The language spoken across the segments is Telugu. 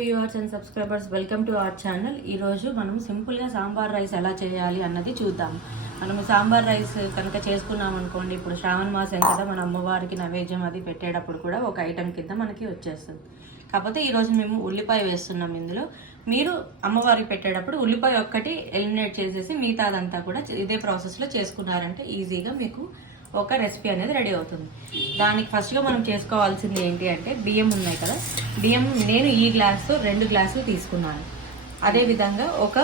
Viewers and subscribers welcome to our channel. ఈరోజు మనం సింపుల్గా సాంబార్ రైస్ ఎలా చేయాలి అన్నది చూద్దాం. మనము సాంబార్ రైస్ కనుక చేసుకున్నాం అనుకోండి ఇప్పుడు శ్రావణ మాసం కదా మన అమ్మవారికి నైవేద్యం అది పెట్టేటప్పుడు కూడా ఒక ఐటెం కింద మనకి వచ్చేస్తుంది. కాకపోతే ఈరోజు మేము ఉల్లిపాయ వేస్తున్నాం ఇందులో. మీరు అమ్మవారికి పెట్టేటప్పుడు ఉల్లిపాయ ఒక్కటి ఎలిమినేట్ చేసేసి మిగతాదంతా కూడా ఇదే ప్రాసెస్లో చేసుకున్నారంటే ఈజీగా మీకు ఒక రెసిపీ అనేది రెడీ అవుతుంది. దానికి ఫస్ట్గా మనం చేసుకోవాల్సింది ఏంటి అంటే బియ్యం ఉన్నాయి కదా. బియ్యం నేను ఈ గ్లాసు రెండు గ్లాసులు తీసుకున్నాను. అదేవిధంగా ఒక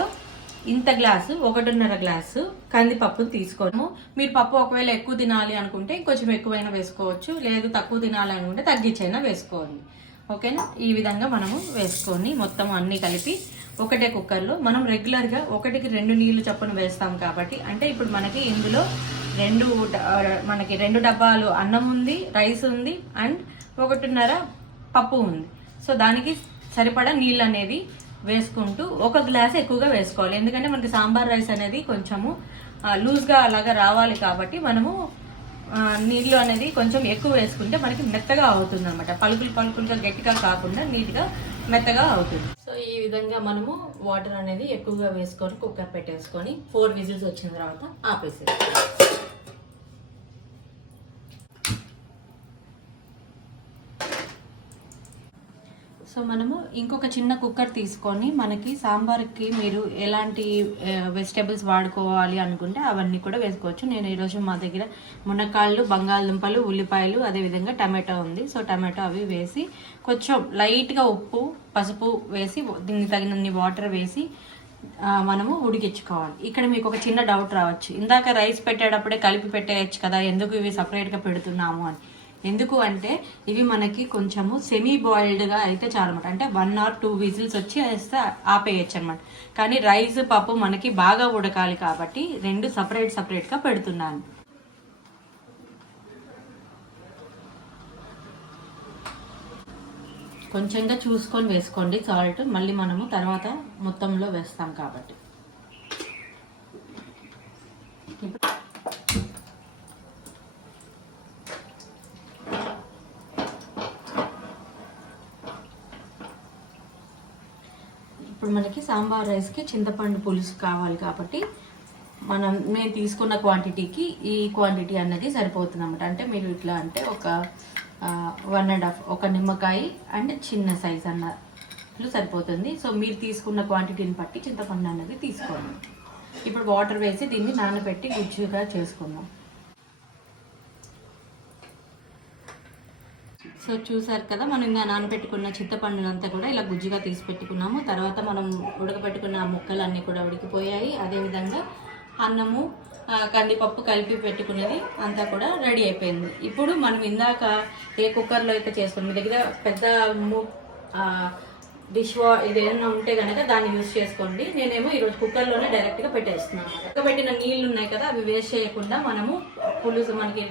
ఇంత గ్లాసు ఒకటిన్నర గ్లాసు కందిపప్పును తీసుకోము మీరు పప్పు ఒకవేళ ఎక్కువ తినాలి అనుకుంటే కొంచెం ఎక్కువైనా వేసుకోవచ్చు. లేదు తక్కువ తినాలి అనుకుంటే తగ్గించైనా వేసుకోండి. ఓకేనా? ఈ విధంగా మనము వేసుకొని మొత్తం అన్నీ కలిపి ఒకటే కుక్కర్లో మనం రెగ్యులర్గా ఒకటికి రెండు నీళ్ళు చప్పున వేస్తాం కాబట్టి అంటే ఇప్పుడు మనకి ఇందులో రెండు మనకి రెండు డబ్బాలు అన్నం ఉంది రైస్ ఉంది అండ్ ఒకటిన్నర పప్పు ఉంది. సో దానికి సరిపడా నీళ్ళు అనేది వేసుకుంటూ ఒక గ్లాస్ ఎక్కువగా వేసుకోవాలి. ఎందుకంటే మనకి సాంబార్ రైస్ అనేది కొంచెము లూజ్గా అలాగా రావాలి కాబట్టి మనము నీళ్ళు అనేది కొంచెం ఎక్కువ వేసుకుంటే మనకి మెత్తగా అవుతుంది అనమాట పలుకులు పలుకులుగా గట్టిగా కాకుండా నీట్గా మెత్తగా అవుతుంది. సో ఈ విధంగా మనము వాటర్ అనేది ఎక్కువగా వేసుకొని కుక్కర్ పెట్టేసుకొని ఫోర్ విజిల్స్ వచ్చిన తర్వాత ఆపేసేది సో మనము ఇంకొక చిన్న కుక్కర్ తీసుకొని మనకి సాంబార్కి మీరు ఎలాంటి వెజిటేబుల్స్ వాడుకోవాలి అనుకుంటే అవన్నీ కూడా వేసుకోవచ్చు. నేను ఈరోజు మా దగ్గర మునక్కాళ్ళు బంగాళదుంపలు ఉల్లిపాయలు అదేవిధంగా టమాటో ఉంది. సో టమాటో అవి వేసి కొంచెం లైట్గా ఉప్పు పసుపు వేసి దీనికి తగినన్ని వాటర్ వేసి మనము ఉడికించుకోవాలి. ఇక్కడ మీకు ఒక చిన్న డౌట్ రావచ్చు. ఇందాక రైస్ పెట్టేటప్పుడే కలిపి పెట్టేయచ్చు కదా ఎందుకు ఇవి సపరేట్గా పెడుతున్నాము అని. ఎందుకు అంటే ఇవి మనకి కొంచెము సెమీ బాయిల్డ్గా అయితే చాలన్నమాట. అంటే వన్ ఆర్ టూ విజిల్స్ వచ్చి వేస్తే ఆపేయచ్చు అనమాట కానీ రైస్ పప్పు మనకి బాగా ఉడకాలి కాబట్టి రెండు సపరేట్ సపరేట్గా పెడుతున్నాను. కొంచెంగా చూసుకొని వేసుకోండి సాల్ట్ మళ్ళీ మనము తర్వాత మొత్తంలో వేస్తాం కాబట్టి ఇప్పుడు మనకి సాంబార్ రైస్కి చింతపండు పులుసు కావాలి కాబట్టి మనం మేము తీసుకున్న క్వాంటిటీకి ఈ క్వాంటిటీ అన్నది సరిపోతుంది అనమాట అంటే మీరు ఇట్లా అంటే ఒక వన్ అండ్ హాఫ్ ఒక నిమ్మకాయ అండ్ చిన్న సైజ్ అన్నట్లు సరిపోతుంది. సో మీరు తీసుకున్న క్వాంటిటీని బట్టి చింతపండు అన్నది తీసుకోండి. ఇప్పుడు వాటర్ వేసి దీన్ని నానబెట్టి గుజ్జుగా చేసుకుందాం. సో చూసారు కదా మనం ఇంకా నానబెట్టుకున్న చింతపండునంతా కూడా ఇలా గుజ్జుగా తీసి పెట్టుకున్నాము. తర్వాత మనం ఉడకబెట్టుకున్న ఆ ముక్కలన్నీ కూడా ఉడికిపోయాయి. అదేవిధంగా అన్నము కందిపప్పు కలిపి పెట్టుకున్నది అంతా కూడా రెడీ అయిపోయింది. ఇప్పుడు మనం ఇందాక ఏ కుక్కర్లో అయితే చేసుకున్నాం మీ దగ్గర పెద్ద ము- డిష్ వా ఇది ఏదైనా ఉంటే కనుక దాన్ని యూజ్ చేసుకోండి. నేనేమో ఈరోజు కుక్కర్లోనే డైరెక్ట్గా పెట్టేస్తున్నాను. ఉడకబెట్టిన నీళ్ళు ఉన్నాయి కదా అవి వేస్ట్ చేయకుండా మనము పులుసు మనకి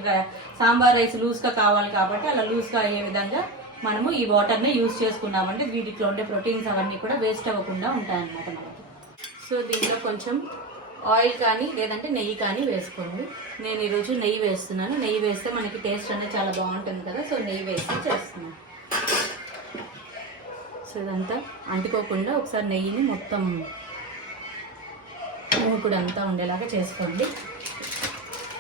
సాంబార్ రైస్ లూజ్గా కావాలి కాబట్టి అలా లూజ్గా అయ్యే విధంగా మనము ఈ వాటర్ని యూజ్ చేసుకున్నామంటే వీటిలో ఉండే ప్రోటీన్స్ అవన్నీ కూడా వేస్ట్ అవ్వకుండా ఉంటాయన్నమాట మనకి. సో దీంట్లో కొంచెం ఆయిల్ కానీ లేదంటే నెయ్యి కానీ వేసుకోండి. నేను ఈరోజు నెయ్యి వేస్తున్నాను. నెయ్యి వేస్తే మనకి టేస్ట్ అనేది చాలా బాగుంటుంది కదా సో నెయ్యి వేసి చేస్తున్నాను. సో ఇదంతా అంటుకోకుండా ఒకసారి నెయ్యిని మొత్తం మూకుడు అంతా ఉండేలాగా చేసుకోండి.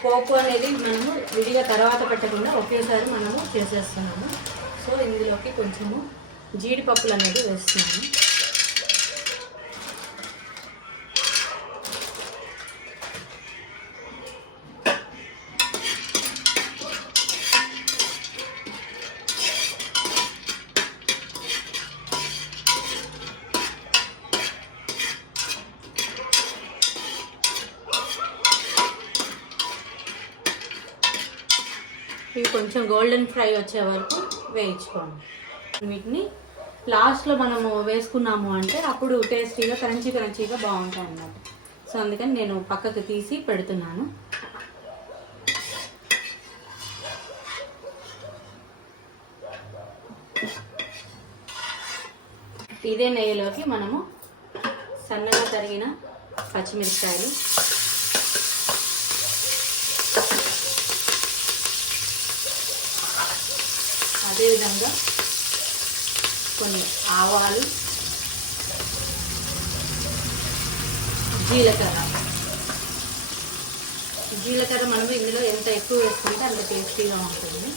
పోపు అనేది మనము విడిగా తర్వాత పెట్టకుండా ఒకేసారి మనము చేసేస్తున్నాము. సో ఇందులోకి కొంచెము జీడిపప్పులు అనేది వేస్తున్నాము. ఇవి కొంచెం గోల్డెన్ ఫ్రై వచ్చే వరకు వేయించుకోండి. వీటిని లాస్ట్లో మనము వేసుకున్నాము అంటే అప్పుడు టేస్టీగా క్రంచీ క్రంచీగా బాగుంటాయి అన్నమాట. సో అందుకని నేను పక్కకు తీసి పెడుతున్నాను. ఇదే నెయ్యిలోకి మనము సన్నగా తరిగిన పచ్చిమిరపకాయలు అదేవిధంగా కొన్ని ఆవాలు జీలకర్ర. జీలకర్ర మనం ఇందులో ఎంత ఎక్కువ వేసుకుంటే అంత టేస్టీగా ఉంటుంది.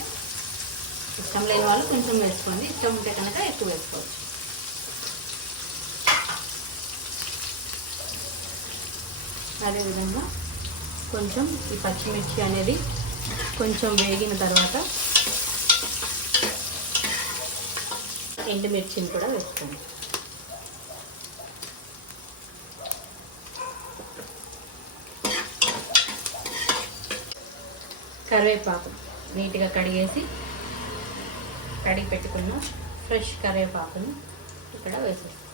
ఇష్టం లేని వాళ్ళు కొంచెం వేసుకోండి. ఇష్టం ఉంటే కనుక ఎక్కువ వేసుకోవచ్చు. అదేవిధంగా కొంచెం ఈ పచ్చిమిర్చి అనేది కొంచెం వేగిన తర్వాత ఎండుమిర్చిని కూడా వేసుకోండి. కరివేపాకు నీట్గా కడిగేసి కడిగి పెట్టుకున్న ఫ్రెష్ కరివేపాకుని ఇక్కడ వేసేస్తాం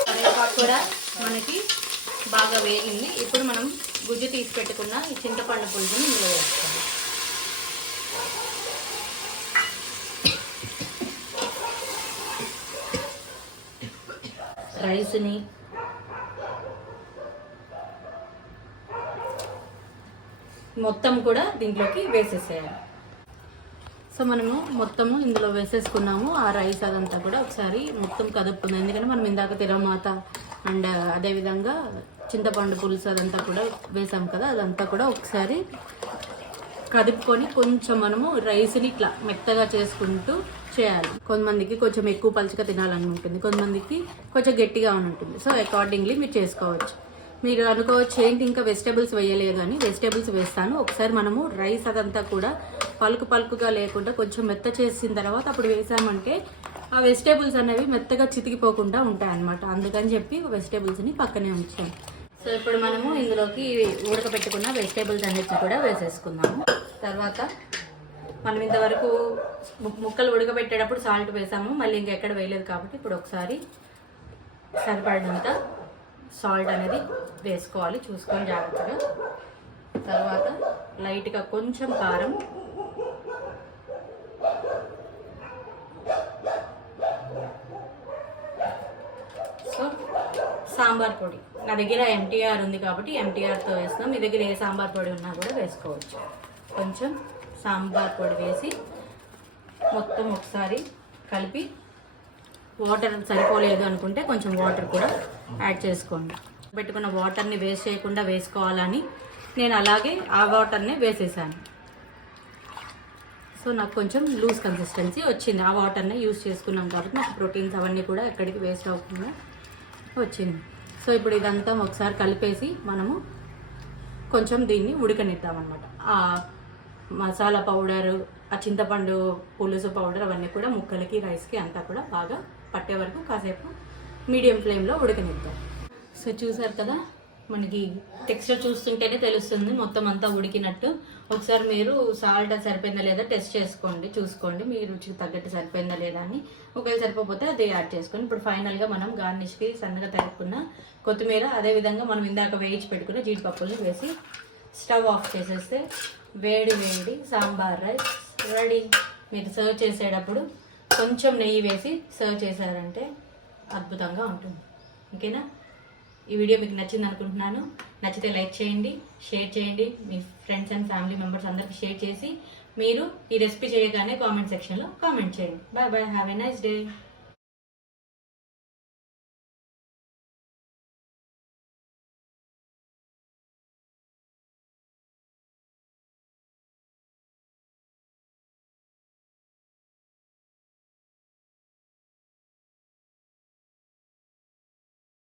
కరివేపాకు కూడా మనకి బాగా వేగింది. ఇప్పుడు మనం గుజ్జు తీసి పెట్టుకున్న ఈ చింతపండు పులుసుని ఇందులో వేస్తాం రైస్ని మొత్తం కూడా దీంట్లోకి వేసేసేయాలి. సో మనము మొత్తము ఇందులో వేసేసుకున్నాము. ఆ రైస్ అదంతా కూడా ఒకసారి మొత్తం కదుపుతుంది. ఎందుకంటే మనం ఇందాక తిరమాత అండ్ అదేవిధంగా చింతపండు పులుసు అదంతా కూడా వేసాం కదా అదంతా కూడా ఒకసారి కదుపుకొని కొంచెం మనము రైస్ని ఇట్లా మెత్తగా చేసుకుంటూ చేయాలి. కొంతమందికి కొంచెం ఎక్కువ పలుచగా తినాలని ఉంటుంది కొంతమందికి కొంచెం గట్టిగా ఉంటుంది. సో అకార్డింగ్లీ మీరు చేసుకోవచ్చు. మీరు అనుకోవచ్చు ఏంటి ఇంకా వెజిటేబుల్స్ వేయలేదు అని వెజిటేబుల్స్ వేస్తాను. ఒకసారి మనము రైస్ అదంతా కూడా పలుకు పలుకుగా లేకుండా కొంచెం మెత్త చేసిన తర్వాత అప్పుడు వేసామంటే ఆ వెజిటేబుల్స్ అనేవి మెత్తగా చితికిపోకుండా ఉంటాయి అన్నమాట అందుకని చెప్పి వెజిటేబుల్స్ని పక్కనే ఉంచాను. సో ఇప్పుడు మనము ఇందులోకి ఉడకబెట్టుకున్న వెజిటేబుల్స్ అన్నిటిని కూడా వేసేసుకుందాము. తర్వాత మనం ఇంతవరకు ము- ముక్కలు ఉడకబెట్టేటప్పుడు సాల్ట్ వేసాము. మళ్ళీ ఇంకెక్కడ వేయలేదు కాబట్టి ఇప్పుడు ఒకసారి సరిపడినంత సాల్ట్ అనేది వేసుకోవాలి. చూసుకొని జాగ్రత్తగా. తర్వాత లైట్గా కొంచెం కారం. సో సాంబార్ పొడి. నా దగ్గర ఎంటీఆర్ ఉంది కాబట్టి ఎంటీఆర్తో వేస్తున్నాం మీ దగ్గర ఏ సాంబార్ పొడి ఉన్నా కూడా వేసుకోవచ్చు. కొంచెం సాంబార్ పొడి వేసి మొత్తం ఒకసారి కలిపి వాటర్ సరిపోలేదు అనుకుంటే కొంచెం వాటర్ కూడా యాడ్ చేసుకోండి. పెట్టుకున్న వాటర్ని వేస్ట్ చేయకుండా వేసుకోవాలని నేను అలాగే ఆ వాటర్ని వేసేసాను. సో నాకు కొంచెం లూజ్ కన్సిస్టెన్సీ వచ్చింది. ఆ వాటర్ని యూస్ చేసుకున్నాం కాబట్టి నాకు ప్రోటీన్స్ అవన్నీ కూడా ఎక్కడికి వేస్ట్ అవ్వకుండా వచ్చింది. సో ఇప్పుడు ఇదంతా ఒకసారి కలిపేసి మనము కొంచెం దీన్ని ఉడకనిద్దాం అనమాట ఆ మసాలా పౌడర్ ఆ చింతపండు పులుసు పౌడర్ అవన్నీ కూడా ముక్కలకి రైస్కి అంతా కూడా బాగా పట్టే వరకు కాసేపు మీడియం ఫ్లేమ్లో ఉడకనిద్దాం. సో చూసారు కదా మనకి టెక్స్చర్ చూస్తుంటేనే తెలుస్తుంది మొత్తం అంతా ఉడికినట్టు. ఒకసారి మీరు సాల్ట్ సరిపోయిందా లేదా టెస్ట్ చేసుకోండి చూసుకోండి. మీ రుచికి తగ్గట్టు సరిపోయిందా లేదా అని. ఒకవేళ సరిపోతే అది యాడ్ చేసుకోండి. ఇప్పుడు ఫైనల్గా మనం గార్నిష్కి సన్నగా తరుక్కున్న కొత్తిమీర అదేవిధంగా మనం ఇందాక వేయించి పెట్టుకున్న జీడిపప్పుల్ని వేసి స్టవ్ ఆఫ్ చేసేస్తే వేడి వేడి సాంబార్ రైస్ రెడీ. మీరు సర్వ్ చేసేటప్పుడు కొంచెం నెయ్యి వేసి సర్వ్ చేశారంటే అద్భుతంగా ఉంటుంది. ఓకేనా? ఈ వీడియో మీకు నచ్చింది అనుకుంటున్నాను. నచ్చితే లైక్ చేయండి షేర్ చేయండి. మీ ఫ్రెండ్స్ అండ్ ఫ్యామిలీ మెంబర్స్ అందరికి షేర్ చేసి మీరు ఈ రెసిపీ చేయగానే కామెంట్ సెక్షన్లో కామెంట్ చేయండి. Bye bye. Have a nice day.